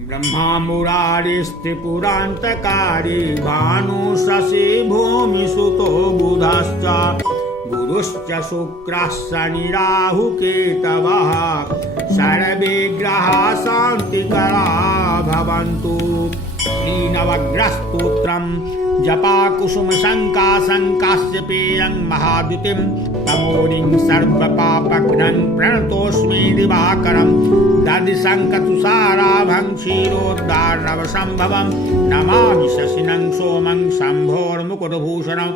ब्रह्मा मुरारिस्त्रिपुरान्तकारी भानु शशि भूमिसुतो बुधश्च गुरुश्च शुक्रः शनि राहु केतवः सर्वे ग्रहाः शान्तिकरा भवन्तु। श्रीनवग्रहस्तोत्रम् जपाकुसुम शङ्काशङ्कास्यपेयं महाद्युतिं तमोरिं सर्वपापघ्नं प्रणतोऽस्मि दिवाकरं दधिशङ्खतुषाराभं क्षीरोद्धारनवसम्भवं नमामि शशिनं सोमं शम्भोर्मुकुटभूषणं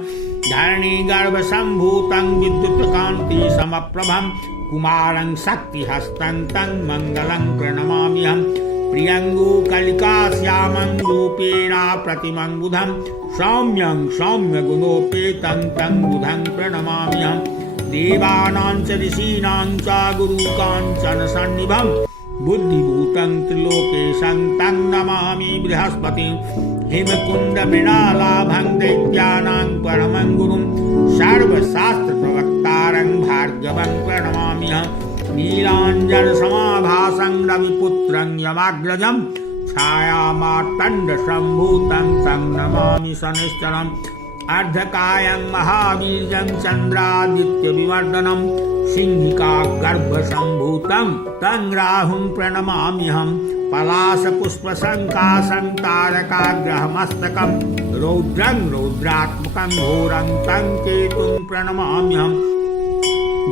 धरणीगर्भसम्भूतं विद्युत्कान्तिसमप्रभं कुमारं शक्तिहस्तं तं मङ्गलं प्रणमाम्यहम्। प्रियङ्गुकलिकाश्यामं रूपेण प्रतिमं बुधं सौम्यं सौम्यगुणोपेतं तं बुधं प्रणमाम्यहम्। देवानां च ऋषीणां च गुरुकाञ्चन सन्निभं बुद्धिभूतं त्रिलोकेशं तं नमामि बृहस्पतिं। हिमकुण्डमृणालाभं दैत्यानां परमं गुरुं सर्वशास्त्रप्रवक्तारं भार्गवं प्रणमाम्यहम्। नीलाञ्जनसमाभासं रविपुत्रं यमाग्रजं छायामार्तण्डसम्भूतं तं नमामि शनैश्चरम्। अर्धकायं महावीर्यं चन्द्रादित्यविवर्धनं सिंहिकागर्भसम्भूतं तं राहुं प्रणमाम्यहम्। पलाशपुष्पशङ्काशं तारकाग्रहमस्तकं रौद्रं रौद्रात्मकं घोरं तं केतुं प्रणमाम्यहम्।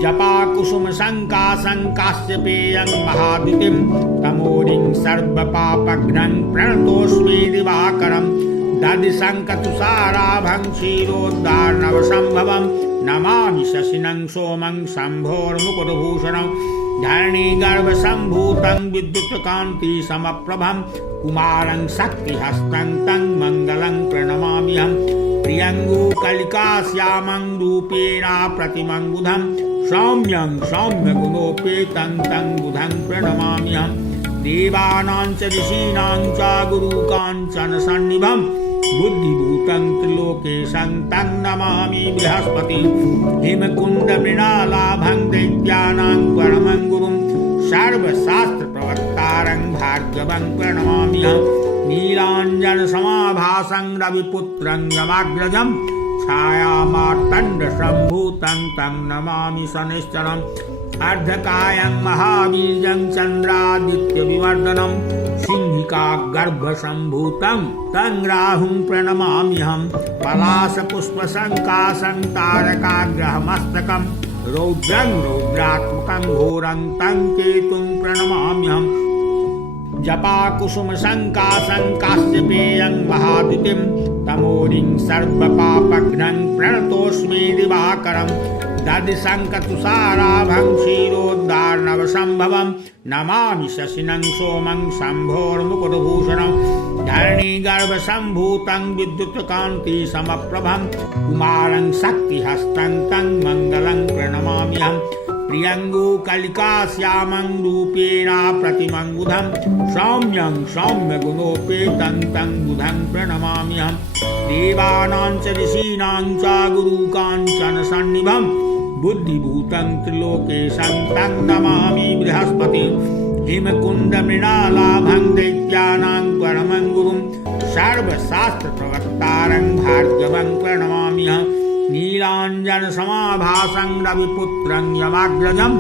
जपाकुसुम शङ्काशङ्कास्यपेयं महाद्युतिं तमोरिं सर्वपापघ्नं प्रणतोऽस्मि दिवाकरं दधिशङ्खतुषाराभं क्षीरोद्धारनवसम्भवं नमामि शशिनं सोमं शम्भोर्मुकुटभूषणं धरणीगर्भसम्भूतं विद्युत्कान्तिसमप्रभं कुमारं शक्तिहस्तं तं मङ्गलं प्रणमाम्यहम्। प्रियङ्गुकलिकाश्यामं रूपेण प्रतिमं बुधं सौम्यं सौम्यगुणोपेतं तं बुधं प्रणमाम्यहम्। देवानां च ऋषीणां च गुरुकाञ्चन सन्निभं बुद्धिभूतं त्रिलोकेशं तं नमामि बृहस्पतिं। हिमकुण्डमृणालाभं दैत्यानां परमं गुरुं सर्वशास्त्रप्रवक्तारं भार्गवं प्रणमाम्यहम्। नीलाञ्जनसमाभासं रविपुत्रं यमाग्रजं छायामार्तण्डसम्भूतं तं नमामि शनैश्चरम्। अर्धकायं महावीर्यं चन्द्रादित्यविवर्धनं सिंहिकागर्भसम्भूतं तं राहुं प्रणमाम्यहम्। पलाशपुष्पशङ्काशं तारकाग्रहमस्तकं रौद्रं रौद्रात्मकं घोरं तं केतुं प्रणमाम्यहम्। जपाकुसुम शङ्काशङ्कास्यपेयं महाद्युतिं तमोरिं सर्वपापघ्नं प्रणतोऽस्मि दिवाकरं दधिशङ्खतुषाराभं क्षीरोद्धारनवसम्भवं नमामि शशिनं सोमं शम्भोर्मुकुटभूषणं धरणीगर्भसम्भूतं विद्युत्कान्तिसमप्रभं कुमारं शक्तिहस्तं तं मङ्गलं प्रणमाम्यहम्। प्रियङ्गुकलिकाश्यामं रूपेण प्रतिमं बुधं सौम्यं सौम्यगुणोपेतं तं बुधं प्रणमाम्यहम्। देवानां च ऋषीणां च गुरुकाञ्चन सन्निभं बुद्धिभूतं त्रिलोकेशं तं नमामि बृहस्पतिं। हिमकुण्डमृणालाभं दैत्यानां परमं गुरुं सर्वशास्त्रप्रवक्तारं भार्गवं प्रणमाम्यहम्। नीलाञ्जनसमाभासं रविपुत्रं यमाग्रजं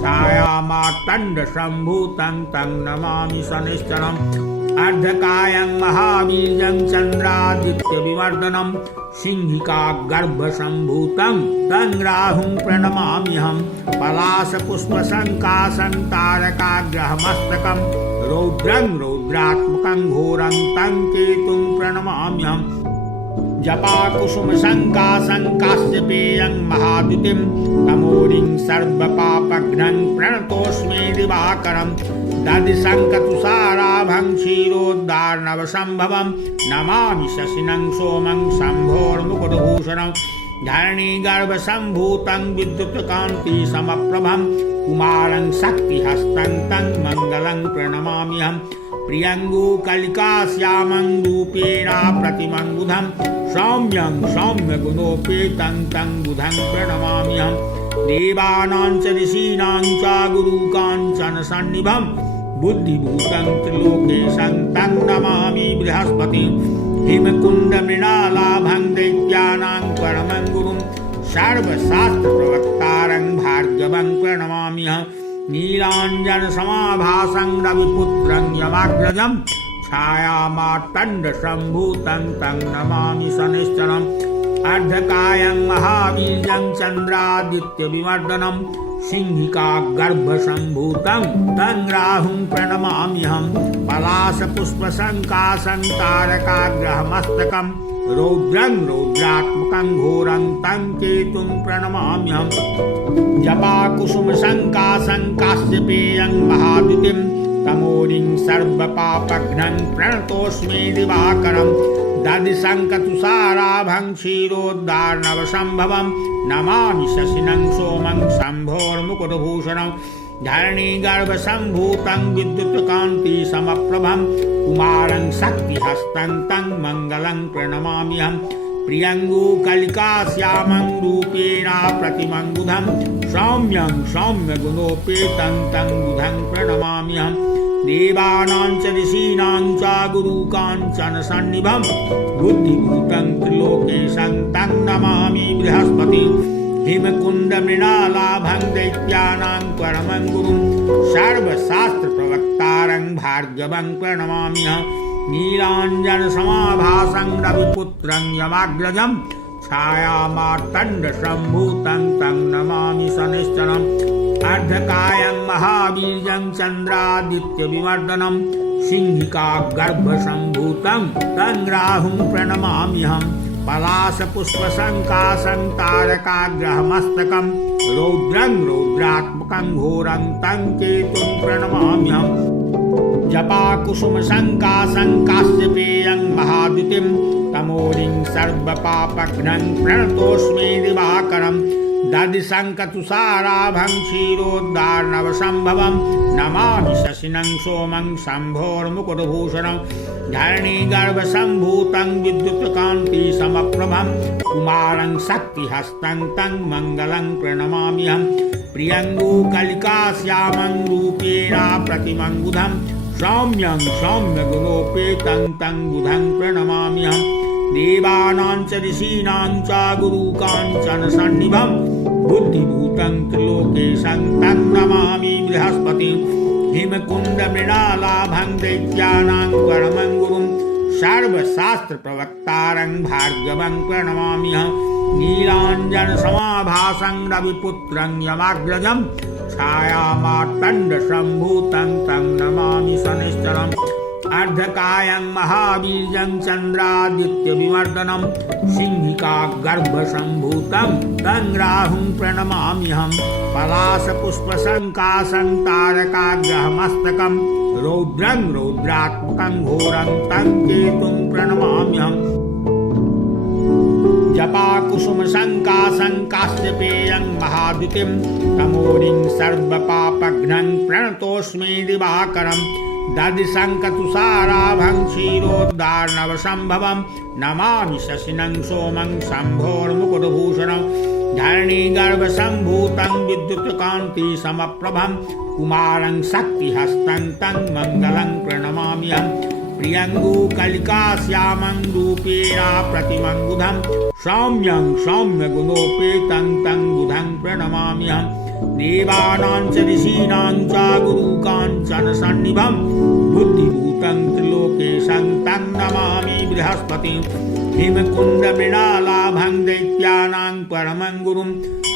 छायामार्तण्डसम्भूतं तं नमामि शनैश्चरम्। अर्धकायं महावीर्यं चन्द्रादित्यविवर्धनं सिंहिकागर्भसम्भूतं तं राहुं प्रणमाम्यहम्। पलाशपुष्पशङ्काशं तारकाग्रहमस्तकं रौद्रं रौद्रात्मकं घोरं तं केतुं प्रणमाम्यहम्। जपाकुसुम शङ्काशङ्कास्यपेयं महाद्युतिं तमोरिं सर्वपापघ्नं प्रणतोऽस्मि दिवाकरं दधिशङ्खतुषाराभं क्षीरोद्धारनवसम्भवं नमामि शशिनं सोमं शम्भोर्मुकुटभूषणं धरणीगर्भसम्भूतं विद्युत्कान्तिसमप्रभं कुमारं शक्तिहस्तं तं मङ्गलं प्रणमाम्यहम्। प्रियङ्गुकलिकाश्यामं रूपेण प्रतिमं बुधं सौम्यं सौम्यगुणोपेतं तं बुधं प्रणमाम्यहम्। देवानां च ऋषीणां च गुरुकाञ्चन सन्निभं बुद्धिभूतं त्रिलोकेशं तं नमामि बृहस्पतिं हिमकुण्डमृणालाभं दैत्यानां परमं गुरुं सर्वशास्त्रप्रवक्तारं भार्गवं प्रणमाम्यहं नीलाञ्जनसमाभासं रविपुत्रं यमाग्रजं छायामार्तण्डसम्भूतं तं नमामि शनैश्चरम् अर्धकायं महावीर्यं चन्द्रादित्यविमर्दनं सिंहिकागर्भसम्भूतं तं राहुं प्रणमाम्यहं पलाशपुष्पशङ्कासं तारकाग्रहमस्तकं रौद्रं रौद्रात्मकं घोरं तं केतुं प्रणमाम्यहं जपाकुसुमशङ्कासं काश्यपेयं महाद्युतिं तमोरिं सर्वपापघ्नं प्रणतोऽस्मि दिवाकरं दधिशङ्कतुषाराभं क्षीरोद्धार्णवसम्भवं नमामि शशिनं सोमं शम्भोर्मुकुटभूषणं धरणीगर्भसम्भूतं विद्युत्कान्तिसमप्रभं कुमारं शक्तिहस्तं तं मङ्गलं प्रणमाम्यहं प्रियङ्गुकलिकाश्यामं रूपेण प्रतिमं बुधं सौम्यं सौम्यगुणोपेतं तं बुधं प्रणमाम्यहं देवानां च ऋषीणां च गुरुकाञ्चन सन्निभं बुद्धिभूतं त्रिलोकेशं तं नमामि बृहस्पतिं हिमकुण्डमृणालाभं दैत्यानां परमं गुरुं सर्वशास्त्रप्रवक्तारं भार्गवं प्रणमाम्यहं नीलाञ्जनसमाभासं रविपुत्रं यमाग्रजं छायामार्तण्डसम्भूतं तं नमामि शनैश्चरम् अर्धकायं महावीर्यं चन्द्रादित्यविमर्दनं सिंहिकागर्भसम्भूतं तं राहुं प्रणमाम्यहं पलाशपुष्पशङ्कासं तारकाग्रहमस्तकं रौद्रं रौद्रात्मकं घोरं तं केतुं प्रणमाम्यहं जपाकुसुमशङ्कासं काश्यपेयं महाद्युतिं तमोरिं सर्वपापघ्नं प्रणतोऽस्मि दिवाकरं दधिशङ्कतुषाराभं क्षीरोद्धार्णवसम्भवं नमामि शशिनं सोमं शम्भोर्मुकुटभूषणं धरणीगर्भसम्भूतं विद्युत्कान्तिसमप्रभं कुमारं शक्तिहस्तं तं मङ्गलं प्रणमाम्यहं प्रियङ्गुकलिकाश्यामं रूपेण प्रतिमं बुधं सौम्यं सौम्यगुणोपेतं तं बुधं प्रणमाम्यहं देवानां च ऋषीणां च गुरुकाञ्चन सन्निभं बुद्धिभूतं त्रिलोकेशं तं नमामि बृहस्पतिं हिमकुण्डमृणालाभं दैत्यानां परमं गुरुं सर्वशास्त्रप्रवक्तारं भार्गवं प्रणमाम्यहं नीलाञ्जनसमाभासं रविपुत्रं यमाग्रजं छायामार्तण्डसम्भूतं तं नमामि शनैश्चरम् अर्धकायं महावीर्यं चन्द्रादित्यविमर्दनं सिंहिकागर्भसम्भूतं तं राहुं प्रणमाम्यहं पलाशपुष्पशङ्कासं तारकाग्रहमस्तकं रौद्रं रौद्रात्मकं घोरं तं केतुं प्रणमाम्यहं जपाकुसुमशङ्कासं काश्यपेयं महाद्युतिं तमोरिं सर्वपापघ्नं प्रणतोऽस्मि दिवाकरं दधिशङ्कतुषाराभं क्षीरोद्धार्णवसम्भवं नमामि शशिनं सोमं शम्भोर्मुकुटभूषणं धरणीगर्भसम्भूतं विद्युत्कान्तिसमप्रभं कुमारं शक्तिहस्तं तं मङ्गलं प्रणमाम्यहं प्रियङ्गुकलिकाश्यामं रूपेण प्रतिमं बुधं सौम्यं सौम्यगुणोपेतं तं बुधं प्रणमाम्यहं देवानां च ऋषीणां च गुरुकाञ्चन सन्निभं बुद्धिभूतं त्रिलोकेशं तं नमामि बृहस्पतिं हिमकुण्डमृणालाभं दैत्यानां परमं गुरुं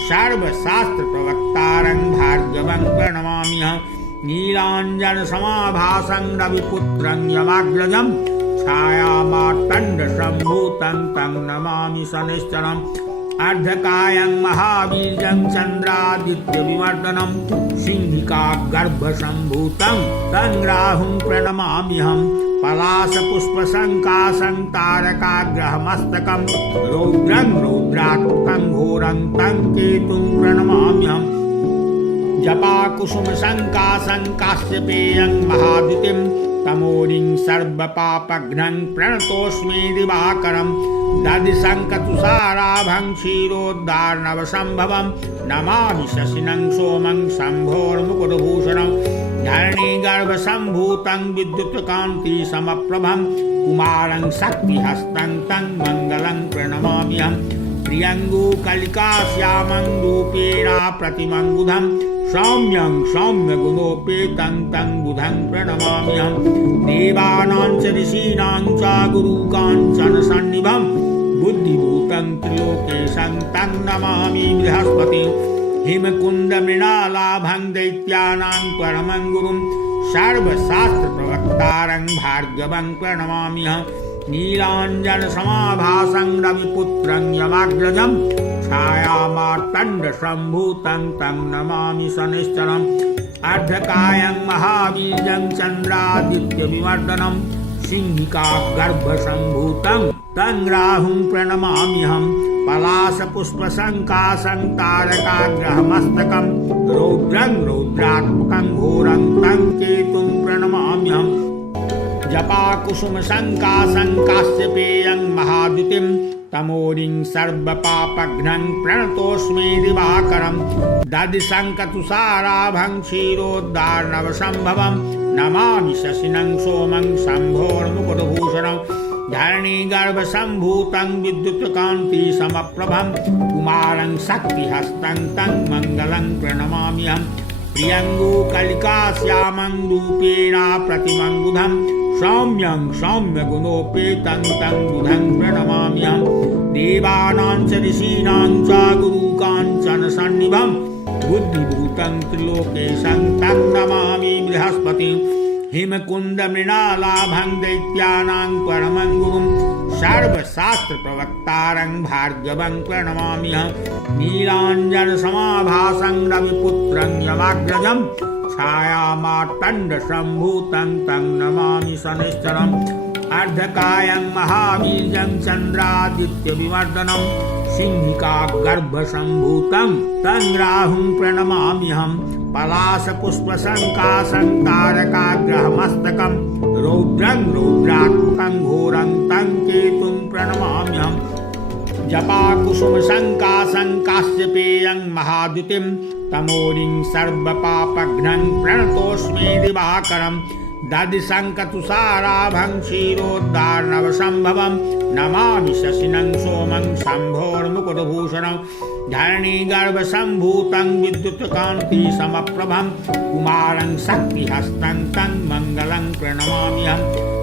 सर्वशास्त्रप्रवक्तारं भार्गवं प्रणमाम्यहं नीलाञ्जनसमाभासं रविपुत्रं यमाग्रजं छायामार्तण्डसम्भूतं तं नमामि शनैश्चरम् अर्धकायं महावीर्यं चन्द्रादित्यविमर्दनं सिंहिकागर्भसम्भूतं तं राहुं प्रणमाम्यहं पलाशपुष्पशङ्कासं तारकाग्रहमस्तकं रौद्रं रौद्रात्मकं घोरं तं केतुं प्रणमाम्यहं जपाकुसुमशङ्कासं काश्यपेयं महाद्युतिं तमोरिं सर्वपापघ्नं प्रणतोऽस्मि दिवाकरं दधिशङ्कतुषाराभं क्षीरोद्धार्णवसम्भवं नमामि शशिनं सोमं शम्भोर्मुकुटभूषणं धरणीगर्भसम्भूतं विद्युत्कान्तिसमप्रभं कुमारं शक्तिहस्तं तं मङ्गलं प्रणमाम्यहं प्रियङ्गुकलिकाश्यामं रूपेण प्रतिमं बुधं सौम्यं सौम्यगुणोपेतं तं बुधं प्रणमाम्यहं देवानां च ऋषीणां च गुरुकाञ्चनसन्निभं बुद्धिभूतं त्रिलोकेशं तं नमामि बृहस्पतिं हिमकुन्दमृणालाभं दैत्यानां परमं गुरुं सर्वशास्त्रप्रवक्तारं भार्गवं प्रणमाम्यहं नीलाञ्जनसमाभासं रविपुत्रं यमाग्रजं छायामार्तण्डसम्भूतं तं नमामि शनैश्चरम् अर्धकायं महाबीजं चन्द्रादित्यविवर्धनं सिंहिकागर्भसम्भूतं तं राहुं प्रणमाम्यहं पलाशपुष्पशङ्काशं तारकाग्रहमस्तकं रौद्रं रौद्रात्मकं घोरं तं केतुं प्रणमाम्यहं जपाकुसुमशङ्काशं काश्यपेयं महाद्युतिं तमोरिं सर्वपापघ्नं प्रणतोऽस्मि दिवाकरं दधिशङ्कतुषाराभं क्षीरोद्धार्णवसम्भवं नमामि शशिनं सोमं शम्भोर्मुकुटभूषणं धरणीगर्भसम्भूतं विद्युत्कान्तिसमप्रभं कुमारं शक्तिहस्तं तं मङ्गलं प्रणमाम्यहं प्रियङ्गुकलिकाश्यामं रूपेण प्रतिमं बुधं सौम्यं सौम्यगुणोपेतं तं बुधं प्रणमाम्यहं देवानां च ऋषीणां च गुरुकाञ्चनसन्निभं बुद्धिभूतं त्रिलोकेशं तं नमामि बृहस्पतिं हिमकुन्दमृणालाभं दैत्यानां परमं गुरुं सर्वशास्त्रप्रवक्तारं भार्गवं प्रणमाम्यहं नीलाञ्जनसमाभासं रविपुत्रं यमाग्रजं छायामार्तण्डसम्भूतं तं नमामि शनैश्चरम् अर्धकायं महाबीजं चन्द्रादित्यविवर्धनं सिंहिकागर्भसम्भूतं तं राहुं प्रणमाम्यहं पलाशपुष्पशङ्काशं तारकाग्रहमस्तकं रौद्रं रौद्रात्मकं घोरं तं केतुं प्रणमाम्यहं जपाकुसुमशङ्काशं काश्यपेयं महाद्युतिं तमोरिं सर्वपापघ्नं प्रणतोऽस्मि दिवाकरं दधिशङ्कतुषाराभं क्षीरोद्धार्णवसम्भवं नमामि शशिनं सोमं शम्भोर्मुकुटभूषणं धरणीगर्भसम्भूतं विद्युत्कान्तिसमप्रभं कुमारं शक्तिहस्तं तं मङ्गलं प्रणमाम्यहं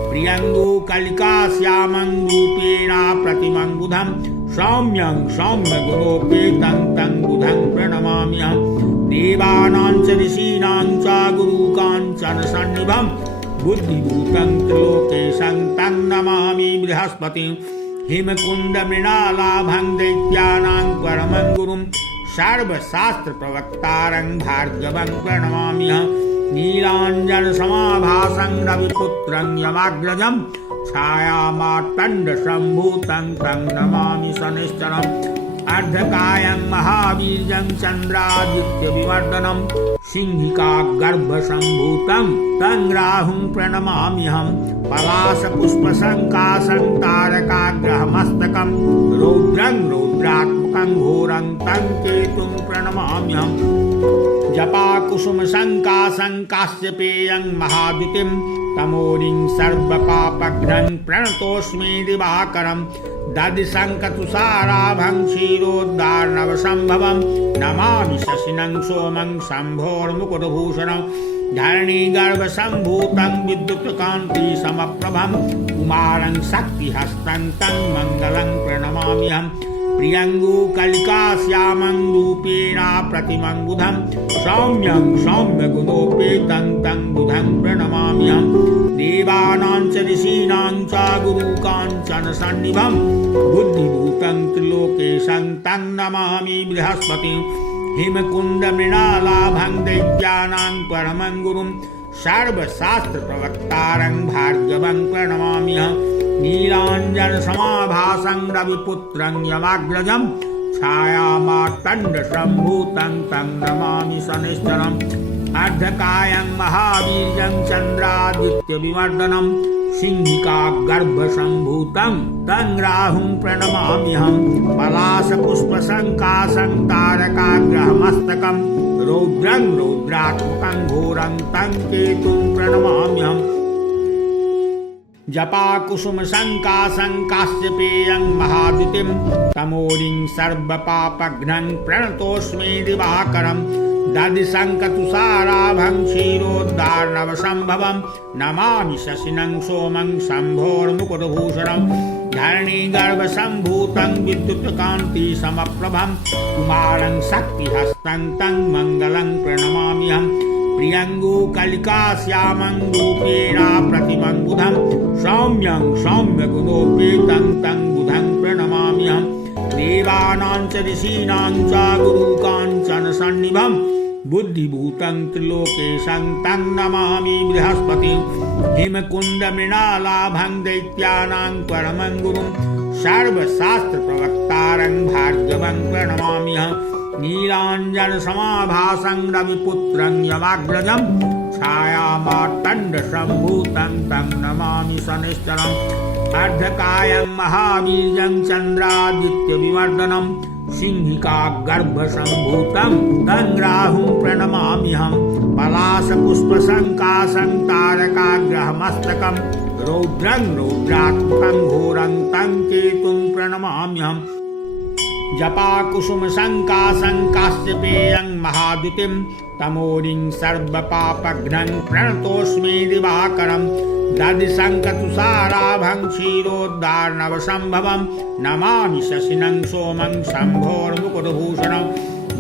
प्रियङ्गुकलिकाश्यामं रूपेण प्रतिमं बुधं सौम्यं सौम्यगुणोपेतं तं बुधं प्रणमाम्यहं देवानां च ऋषीणां च गुरुकाञ्चनसन्निभं बुद्धिभूतं त्रिलोकेशं तं नमामि बृहस्पतिं हिमकुन्दमृणालाभं दैत्यानां परमं गुरुं सर्वशास्त्रप्रवक्तारं भार्गवं प्रणमाम्यहं नीलाञ्जनसमाभासं रविपुत्रं यमाग्रजं छायामार्तण्डसम्भूतं तं नमामि शनैश्चरम् अर्धकायं महाबीजं चन्द्रादित्यविवर्धनं सिंहिकागर्भसम्भूतं तं राहुं प्रणमाम्यहं पलाशपुष्पशङ्काशं तारकाग्रहमस्तकं रौद्रं रौद्रात्मकं घोरं तं केतुं प्रणमाम्यहं जपाकुसुमशङ्काशं काश्यपेयं महाद्युतिं तमोरिं सर्वपापघ्नं प्रणतोऽस्मि दिवाकरं दधिशङ्कतुषाराभं क्षीरोद्धार्णवसम्भवं नमामि शशिनं सोमं शम्भोर्मुकुटभूषणं धरणीगर्भसम्भूतं विद्युत्कान्तिसमप्रभं कुमारं शक्तिहस्तं तं मङ्गलं प्रणमाम्यहं प्रियङ्गुकलिकाश्यामं रूपेण प्रतिमं बुधं सौम्यं सौम्यगुणोपेतं तं बुधं प्रणमाम्यहं देवानां च ऋषीणां च गुरुकाञ्चनसन्निभं बुद्धिभूतं त्रिलोकेशं तं नमामि बृहस्पतिं हिमकुन्दमृणालाभं दैत्यानां परमं गुरुं सर्वशास्त्रप्रवक्तारं भार्गवं प्रणमाम्यहं नीलाञ्जनसमाभासं रविपुत्रं यमाग्रजं छायामार्तण्डसम्भूतं तं नमामि शनैश्चरम् अर्धकायं महाबीजं चन्द्रादित्यविवर्धनं सिंहिकागर्भसम्भूतं तं राहुं प्रणमाम्यहं पलाशपुष्पशङ्काशं तारकाग्रहमस्तकं रौद्रं रौद्रात्मकं घोरं तं केतुं प्रणमाम्यहम् जपाकुसुम शङ्काशङ्कास्यपेयं महाद्युतिं तमोरिं सर्वपापघ्नं प्रणतोऽस्मि दिवाकरम् दधिशङ्कतुषाराभं क्षीरोद्धार्णवसम्भवं नमामि शशिनं सोमं शम्भोर्मुकुटभूषणं धरणीगर्भसम्भूतं विद्युत्कान्तिसमप्रभं कुमारं शक्तिहस्तं तं मङ्गलं प्रणमाम्यहम् प्रियङ्गुकलिकाश्यामं रूपेण प्रतिमं बुधं सौम्यं सौम्यगुणोपेतं तं बुधं प्रणमाम्यहम् देवानां च ऋषीणां च गुरुकाञ्चन सन्निभं बुद्धिभूतं त्रिलोकेशं तं नमामि बृहस्पतिं हिमकुन्दमृणालाभं दैत्यानां परमं गुरुं सर्वशास्त्रप्रवक्तारं भार्गवं प्रणमाम्यहम् नीलाञ्जनसमाभासं रविपुत्रं यमाग्रजं छायामार्तण्डसम्भूतं तं नमामि शनैश्चरम् अर्धकायं महावीर्यं चन्द्रादित्यविवर्धनं सिंहिकागर्भसम्भूतं तं राहुं प्रणमाम्यहम् पलाशपुष्पशङ्काशं तारकाग्रहमस्तकं रौद्रं रौद्रात्मकं घोरं तं केतुं प्रणमाम्यहम् जपाकुसुम शङ्काशङ्कास्यपेयं महाद्युतिं तमोरिं सर्वपापघ्नं प्रणतोऽस्मि दिवाकरम् दधिशङ्कतुषाराभं क्षीरोद्धार्णवसम्भवं नमामि शशिनं सोमं शम्भोर्मुकुटभूषणं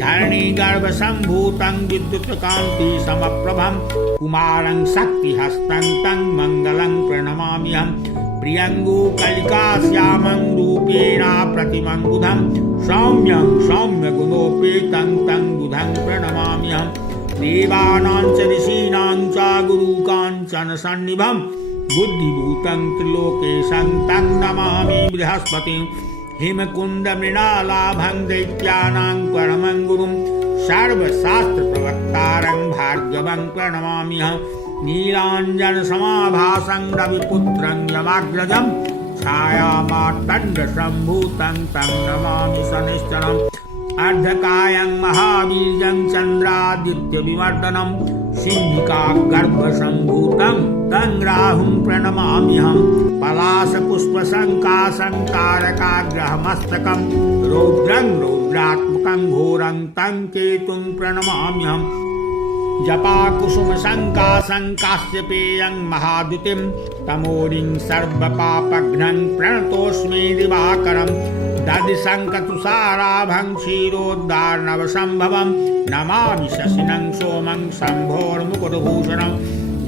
धरणीगर्भसम्भूतं विद्युत्कान्तिसमप्रभं कुमारं शक्तिहस्तं तं मङ्गलं प्रणमाम्यहम् प्रियङ्गुकलिकाश्यामं रूपेण प्रतिमं बुधं सौम्यं सौम्यगुणोपेतं तं बुधं प्रणमाम्यहम् देवानां च ऋषीणां च गुरुकाञ्चन सन्निभं बुद्धिभूतं त्रिलोकेशं तं नमामि बृहस्पतिं हिमकुन्दमृणालाभं दैत्यानां परमं गुरुं सर्वशास्त्रप्रवक्तारं भार्गवं प्रणमाम्यहम् नीलाञ्जनसमाभासं रविपुत्रं यमाग्रजं छायामार्तण्डसम्भूतं तं नमामि शनैश्चरम् अर्धकायं महावीर्यं चन्द्रादित्यविवर्धनं सिंहिकागर्भसम्भूतं तं राहुं प्रणमाम्यहम् पलाशपुष्पशङ्काशं तारकाग्रहमस्तकं रौद्रं रौद्रात्मकं घोरं तं केतुं प्रणमाम्यहम् जपाकुसुम शङ्काशङ्कास्यपेयं महाद्युतिं तमोरिं सर्वपापघ्नं प्रणतोऽस्मि दिवाकरम् दधिशङ्कतुषाराभं क्षीरोद्धार्णवसम्भवं नमामि शशिनं सोमं शम्भोर्मुकुटभूषणं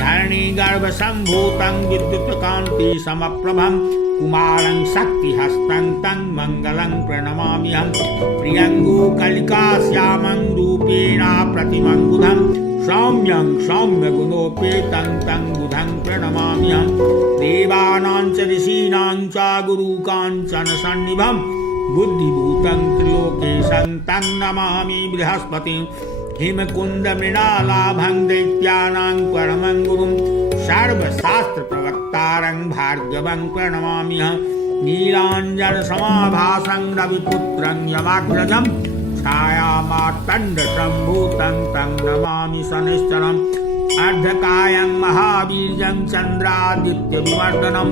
धरणीगर्भसम्भूतं विद्युत्कान्तिसमप्रभं कुमारं शक्तिहस्तं तं मङ्गलं प्रणमाम्यहम् प्रियङ्गुकलिकाश्यामं रूपेण प्रतिमं बुधं सौम्यं सौम्यगुणोपेतं तं बुधं प्रणमाम्यहम् देवानां च ऋषीणां च गुरुकाञ्चन सन्निभं बुद्धिभूतं त्रिलोकेशं तं नमामि बृहस्पतिं हिमकुन्दमृणालाभं दैत्यानां परमं गुरुं सर्वशास्त्रप्रवक्तारं भार्गवं प्रणमाम्यहम् नीलाञ्जनसमाभासं रविपुत्रं यमाग्रजं छायामार्तण्डसम्भूतं तं नमामि शनैश्चरम् अर्धकायं महावीर्यं चन्द्रादित्यविवर्धनं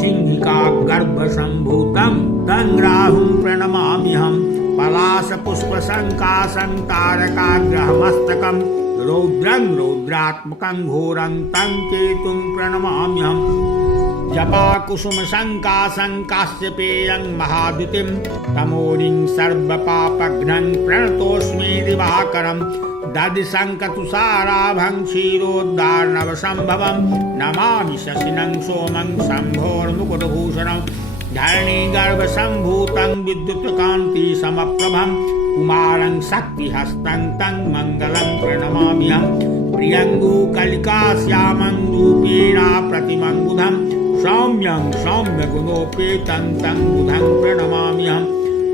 सिंहिकागर्भसम्भूतं तं राहुं प्रणमाम्यहम् पलाशपुष्पशङ्काशं तारकाग्रहमस्तकं रौद्रं रौद्रात्मकं घोरं तं केतुं प्रणमाम्यहम् जपाकुसुम शङ्काशङ्कास्यपेयं महाद्युतिं तमोरिं सर्वपापघ्नं प्रणतोऽस्मि दिवाकरम् दधिशङ्कतुषाराभं क्षीरोद्धार्णवसम्भवं नमामि शशिनं सोमं शम्भोर्मुकुटभूषणं धरणीगर्भसम्भूतं विद्युत्कान्तिसमप्रभं कुमारं शक्तिहस्तं तं मङ्गलं प्रणमाम्यहम् प्रियङ्गुकलिकाश्यामं रूपेण प्रतिमं बुधं सौम्यं सौम्यगुणोपेतं तं बुधं प्रणमाम्यहम्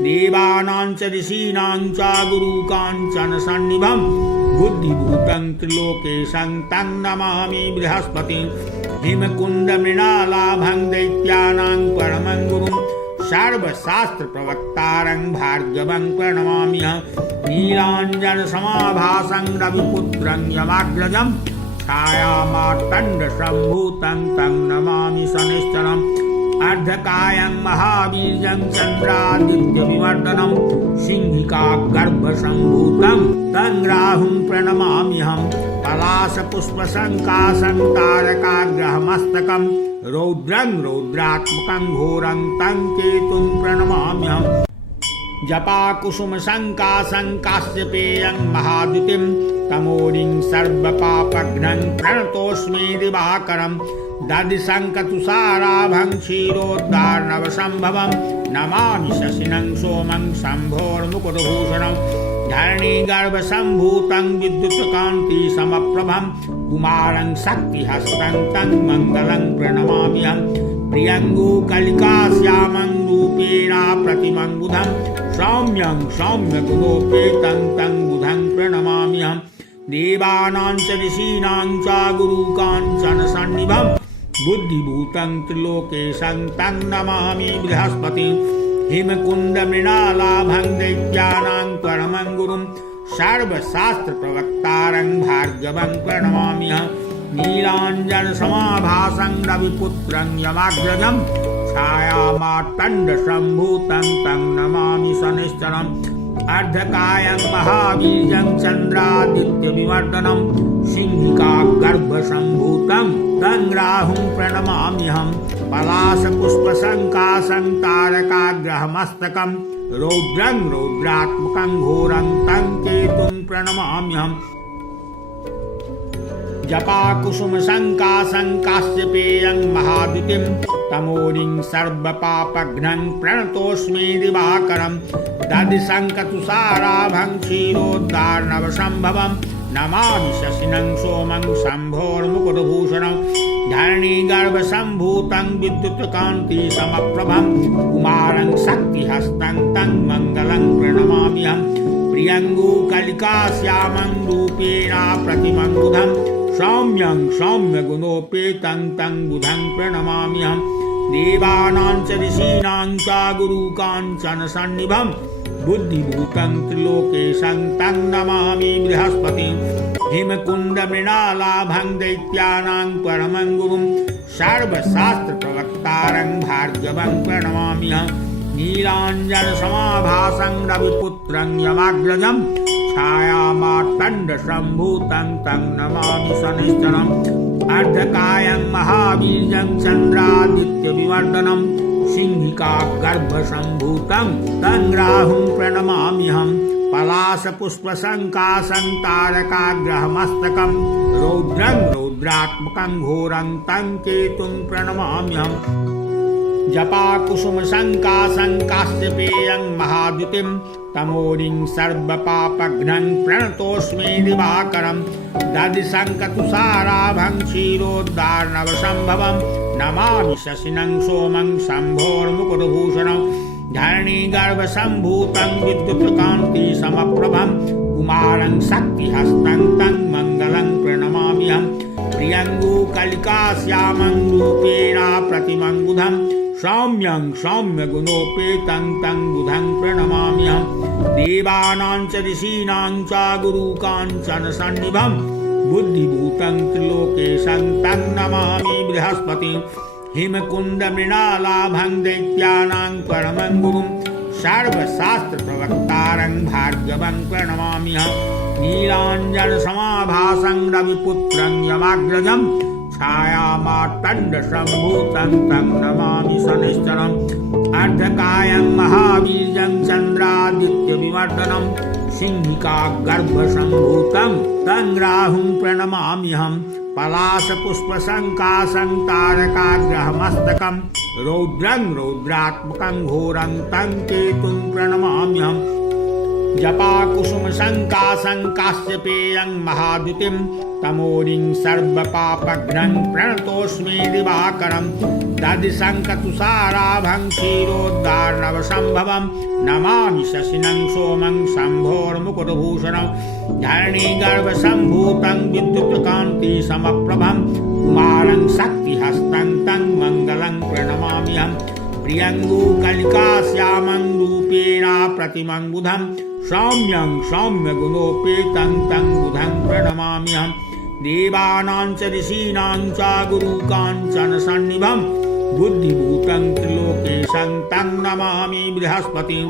देवानां च ऋषीणां च गुरुकाञ्चन सन्निभं बुद्धिभूतं त्रिलोकेशं तं नमामि बृहस्पतिं हिमकुन्दमृणालाभं दैत्यानां परमं गुरुं सर्वशास्त्रप्रवक्तारं भार्गवं प्रणमाम्यहं नीलाञ्जनसमाभासं रविपुत्रं यमाग्रजं छायामार्तण्डसम्भूतं तं नमामि शनैश्चरम् अर्धकायं महावीर्यं चन्द्रादित्यविवर्धनं सिंहिकागर्भसम्भूतं तं राहुं प्रणमाम्यहं पलाशपुष्पशङ्कासं तारकाग्रहमस्तकं रौद्रं रौद्रात्मकं घोरं तं केतुं प्रणमाम्यहं जपाकुसुमशङ्कासं काश्यपेयं महाद्युतिं तमोरिं सर्वपापघ्नं प्रणतोऽस्मि दिवाकरं दधिशङ्कतुषाराभं क्षीरोद्धार्णवसम्भवं नमामि शशिनं सोमं शम्भोर्मुकुटभूषणं धरणीगर्भसम्भूतं विद्युत्कान्तिसमप्रभं कुमारं शक्तिहस्तं तं मङ्गलं प्रणमाम्यहं प्रियङ्गुकलिकाश्यामं रूपेण प्रतिमं बुधं सौम्यं सौम्यगुणोपेतं तं बुधं प्रणमाम्यहं देवानां च ऋषीणां च गुरुकाञ्चनसन्निभं बुद्धिभूतं त्रिलोकेशं तं नमामि बृहस्पतिं हिमकुन्दमृणालाभं दैत्यानां परमं गुरुं सर्वशास्त्रप्रवक्तारं भार्गवं प्रणमाम्यहं नीलाञ्जनसमाभासं रविपुत्रं यमाग्रजं छायामार्तण्डसम्भूतं तं नमामि शनैश्चरम् अर्धकायं महावीर्यं चन्द्रादित्यविवर्धनं सिंहिकागर्भसम्भूतं तं राहुं प्रणमाम्यहं पलाशपुष्पशङ्कासं तारकाग्रहमस्तकं रौद्रं रौद्रात्मकं घोरं तं केतुं प्रणमाम्यहं जपाकुसुमशङ्कासं काश्यपेयं महाद्युतिं तमोरिं सर्वपापघ्नं प्रणतोऽस्मि दिवाकरं दधिशङ्कतुषाराभं क्षीरोद्धार्णवसम्भवं नमामि शशिनं सोमं शम्भोर्मुकुटभूषणं धरणीगर्भसम्भूतं विद्युत्कान्तिसमप्रभं कुमारं शक्तिहस्तं तं मङ्गलं प्रणमाम्यहं प्रियङ्गुकलिकाश्यामं रूपेण प्रतिमं बुधं सौम्यं सौम्यगुणोपेतं तं बुधं प्रणमाम्यहं देवानां च ऋषीणां च गुरुकाञ्चनसन्निभं बुद्धिभूतं त्रिलोकेशं तं नमामि बृहस्पतिं हिमकुन्दमृणालाभं दैत्यानां परमं गुरुं सर्वशास्त्रप्रवक्तारं भार्गवं प्रणमाम्यहं नीलाञ्जनसमाभासं रविपुत्रं यमाग्रजं छायामार्तण्डसम्भूतं तं नमामि शनैश्चरम् अर्धकायं महावीर्यं चन्द्रादित्यविवर्धनं सिंहिकागर्भसम्भूतं तं राहुं प्रणमाम्यहं पलाशपुष्पशङ्कासं तारकाग्रहमस्तकं रौद्रं रौद्रात्मकं घोरं तं केतुं प्रणमाम्यहं जपाकुसुमशङ्कासं काश्यपेयं महाद्युतिं तमोरिं सर्वपापघ्नं प्रणतोऽस्मि दिवाकरं दधिशङ्कतुषाराभं क्षीरोद्धार्णवसम्भवं नमामि शशिनं सोमं शम्भोर्मुकुटभूषणं धरणीगर्भसम्भूतं विद्युत्कान्तिसमप्रभं कुमारं शक्तिहस्तं तं मङ्गलं प्रणमाम्यहं प्रियङ्गुकलिकाश्यामं रूपेण प्रतिमं बुधं सौम्यं सौम्यगुणोपेतं तं बुधं प्रणमाम्यहं देवानां च ऋषीणां च गुरुकाञ्चनसन्निभं बुद्धिभूतं त्रिलोकेशं तं नमामि बृहस्पतिं हिमकुन्दमृणालाभं दैत्यानां परमं गुरुं सर्वशास्त्रप्रवक्तारं भार्गवं प्रणमाम्यहं नीलाञ्जनसमाभासं रविपुत्रं यमाग्रजं छायामार्तण्डसम्भूतं तं नमामि शनैश्चरम् अर्धकायं महावीर्यं चन्द्रादित्यविवर्धनं सिंहिकागर्भसम्भूतं तं राहुं प्रणमाम्यहं पलाशपुष्पशङ्कासं तारकाग्रहमस्तकं रौद्रं रौद्रात्मकं घोरं तं केतुं प्रणमाम्यहं जपाकुसुमशङ्कासं काश्यपेयं महाद्युतिं तमोरिं सर्वपापघ्नं प्रणतोऽस्मि दिवाकरं दधिशङ्कतुषाराभं क्षीरोद्धार्णवसम्भवं नमामि शशिनं सोमं शम्भोर्मुकुटभूषणं धरणीगर्भसम्भूतं विद्युत्कान्तिसमप्रभं कुमारं शक्तिहस्तं तं मङ्गलं प्रणमाम्यहं प्रियङ्गुकलिकाश्यामं रूपेण प्रतिमं बुधं सौम्यं सौम्यगुणोपेतं तं बुधं प्रणमाम्यहम् देवानां च ऋषीणां च गुरुकाञ्चनसन्निभं बुद्धिभूतं त्रिलोकेशं तं नमामि बृहस्पतिं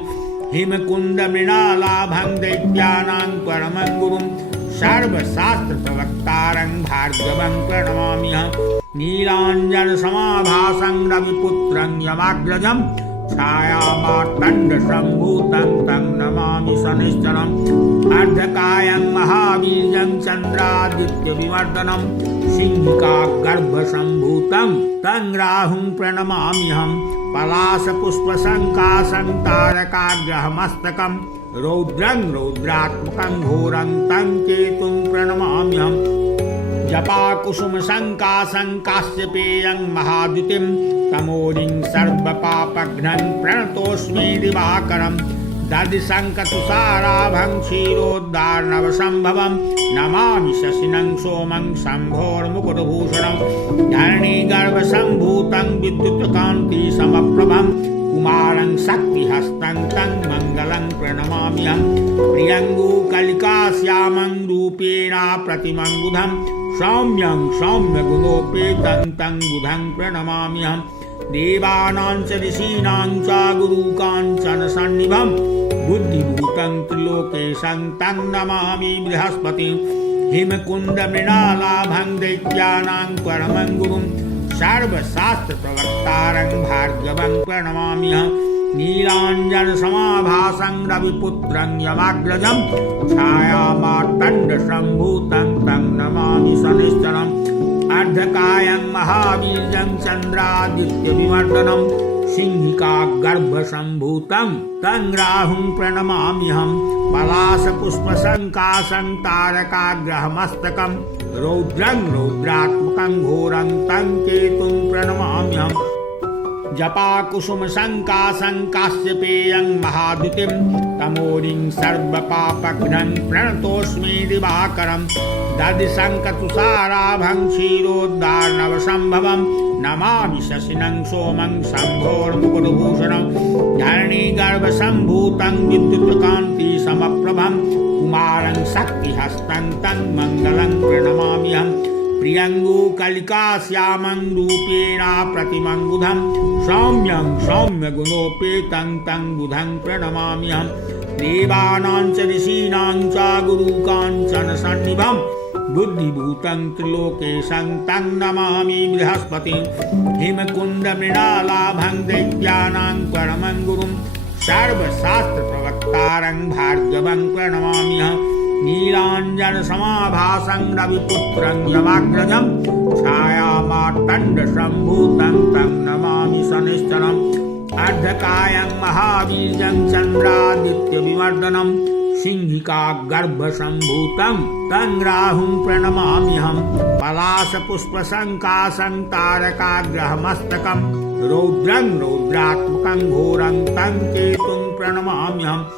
हिमकुन्दमृणालाभं दैत्यानां परमं गुरुं सर्वशास्त्रप्रवक्तारं भार्गवं प्रणमाम्यहम् नीलाञ्जनसमाभासं रविपुत्रं यमाग्रजं छायामार्तण्डसम्भूतं तं नमामि शनिश्चरम् अर्धकायं महावीर्यं चन्द्रादित्यविवर्धनं सिंहिकागर्भसम्भूतं तं राहुं प्रणमाम्यहम् पलाशपुष्पशङ्काशं तारकाग्रहमस्तकं रौद्रं रौद्रात्मकं घोरं तं केतुं प्रणमाम्यहम् जपाकुसुमशङ्काशं काश्यपेयं महाद्युतिं तमोरिं सर्वपापघ्नं प्रणतोऽस्मि दिवाकरम् दधिशङ्खतुषाराभं क्षीरोद्धारनवसम्भवं नमामि शशिनं सोमं शम्भोर्मुकुटभूषणं धरणीगर्भसम्भूतं विद्युत्कान्तिसमप्रभं कुमारं शक्तिहस्तं तं मङ्गलं प्रणमाम्यहम् प्रियङ्गुकलिकाश्यामं रूपेण प्रतिमं बुधं सौम्यं सौम्यगुणोपेतं तं बुधं प्रणमाम्यहम् देवानां च ऋषीणां च गुरुकाञ्चनसन्निभं बुद्धिभूतं त्रिलोकेशं तं नमामि बृहस्पतिं हिमकुन्दमृणालाभं दैत्यानां परमं गुरुं सर्वशास्त्रप्रवक्तारं भार्गवं प्रणमाम्यहम् नीलाञ्जनसमाभासं रविपुत्रं यमाग्रजं छायामार्तण्डसम्भूतं तं नमामि शनिश्चरम् अर्धकायं महावीर्यं चन्द्रादित्यविवर्धनं सिंहिकागर्भसम्भूतं तं राहुं प्रणमाम्यहम् पलाशपुष्पशङ्काशं तारकाग्रहमस्तकं रौद्रं रौद्रात्मकं घोरं तं केतुं प्रणमाम्यहम् जपाकुसुमशङ्काशं काश्यपेयं महाद्युतिं तमोरिं सर्वपापघ्नं प्रणतोऽस्मि दिवाकरम् दधिशङ्खतुषाराभं क्षीरोद्धारनवसम्भवं नमामि शशिनं सोमं शम्भोर्मुकुटभूषणं धरणीगर्भसम्भूतं विद्युत्कान्तिसमप्रभं कुमारं शक्तिहस्तं तं मङ्गलं प्रणमाम्यहम् प्रियङ्गुकलिकाश्यामं रूपेण प्रतिमं बुधं सौम्यं सौम्यगुणोपेतं तं बुधं प्रणमाम्यहम् देवानां च ऋषीणां च गुरुकाञ्चनसन्निभं बुद्धिभूतं त्रिलोकेशं तं नमामि बृहस्पतिं हिमकुन्दमृणालाभं दैत्यानां परमं गुरुं सर्वशास्त्रप्रवक्तारं भार्गवं प्रणमाम्यहम् नीलाञ्जनसमाभासं रविपुत्रं यमाग्रजं छायामार्तण्डसम्भूतं तं नमामि शनिश्चरम् अर्धकायं महावीर्यं चन्द्रादित्यविवर्धनं सिंहिकागर्भसम्भूतं तं राहुं प्रणमाम्यहम् पलाशपुष्पशङ्काशं तारकाग्रहमस्तकं रौद्रं रौद्रात्मकं घोरं तं केतुं प्रणमाम्यहम्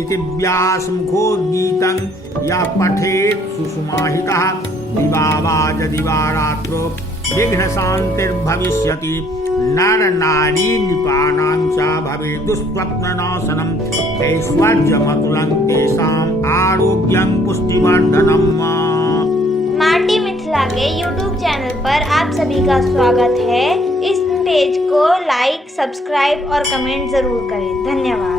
इति व्यासमुखोद्गीतं यः पठेत् सुषमाहितः दिवा वा यदिवा रात्रो विघ्नशान्तिर्भविष्यति नरनारी नृपाणां च भवेत् दुःस्वप्ननाशनम् ऐश्वर्यमतुलं तेषाम् आरोग्यं पुष्टिवर्धनम्। माटी मिथिला के YouTube चैनल पर आप सभी का स्वागत है। इस पेज को लाइक, सब्सक्राइब और कमेंट जरूर करें। धन्यवाद।